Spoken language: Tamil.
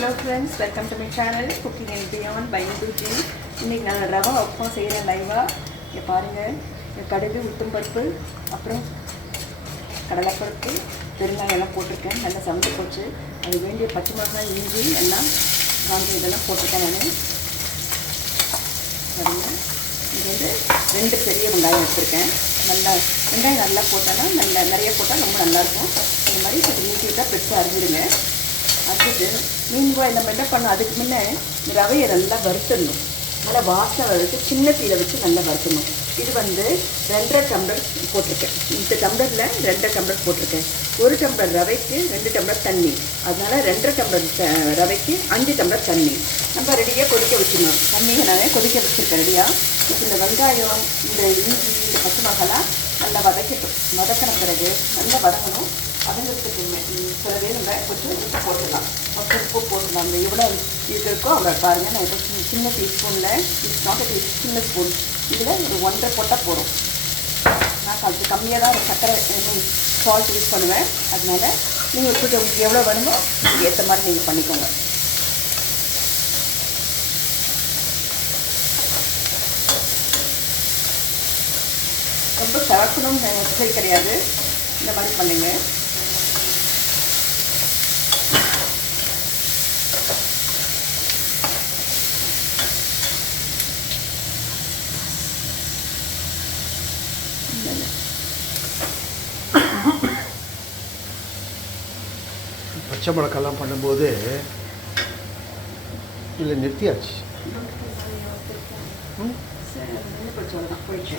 Hello friends, welcome to my channel Cooking and Beyond by Induji. இன்னைக்கு நான் ரவா உப்புமா செய்கிறேன் லைவாக. இங்கே பாருங்கள், கடுகு உளுத்தம் பருப்பு அப்புறம் கடலைப்பருப்பு பெருங்காயம் எல்லாம் போட்டிருக்கேன். நல்லா சமைச்சு போச்சு. அது வேண்டிய பச்சை மிளகாய் இஞ்சி எல்லாம் காஞ்சி இதெல்லாம் போட்டிருக்கேன் நான். பாருங்கள், இது வந்து 2 பெரிய வெங்காயம் எடுத்திருக்கேன். நல்லா வெங்காயம் நல்லா போட்டோன்னா நிறைய போட்டால் ரொம்ப நல்லாயிருக்கும். இந்த மாதிரி கொஞ்சம் நீட்டிவிட்டால் பெருசாக அரிஞ்சிடுங்க. அடுத்தது மீன்பாய் நம்ம என்ன பண்ணோம், அதுக்கு முன்னே ரவையை நல்லா வறுத்துடணும். நல்லா வாசனை வறுத்து சின்ன தீயில வச்சு நல்லா வறுத்தணும். இது வந்து 2.5 டம்ளர் போட்டிருக்கேன். இந்த டம்ளரில் 2.5 டம்ளர் போட்டிருக்கேன். 1 டம்ளர் ரவைக்கு 2 டம்ளர் தண்ணி. அதனால் 2.5 டம்ளர் ரவைக்கு 5 டம்ளர் தண்ணி நம்ம ரெடியாக கொதிக்க வச்சுக்கணும். தண்ணியை நான் கொதிக்க வச்சுருக்கேன் ரெடியாக. இப்போ இந்த வெங்காயம், இந்த இஞ்சி, இந்த பச்சை மிளகாலாம் நல்லா வதக்கட்டும். வதக்கின பிறகு நல்லா வதங்கணும். வதங்கிறதுக்கு பிறகு நம்ம கொஞ்சம் உப்பு போட்டுடலாம். கொஞ்சம் உப்பு போட்டுடலாம். அந்த எவ்வளோ இது இருக்கோ அவ்வளோ பாருங்கள். நான் இப்போ சின்ன டீஸ்பூனில் சின்ன ஸ்பூன் இதில் ஒரு 1.5 போட்டால் போதும். நான் அதுக்கு கம்மியாக தான் சர்க்கரை சால்ட் யூஸ் பண்ணுவேன். அதனால் நீங்கள் கொஞ்சம் உங்களுக்கு எவ்வளோ வேணுமோ அதுக்கு ஏற்ற மாதிரி நீங்கள் பண்ணிக்கோங்க. ரொம்ப சவக்கணும்னு சரி கிடையாது, இந்த மாதிரி பண்ணுங்க. பச்சை மிளகாலாம் பண்ணும்போது இல்லை நிறுத்தியாச்சு. போயிடுச்சு.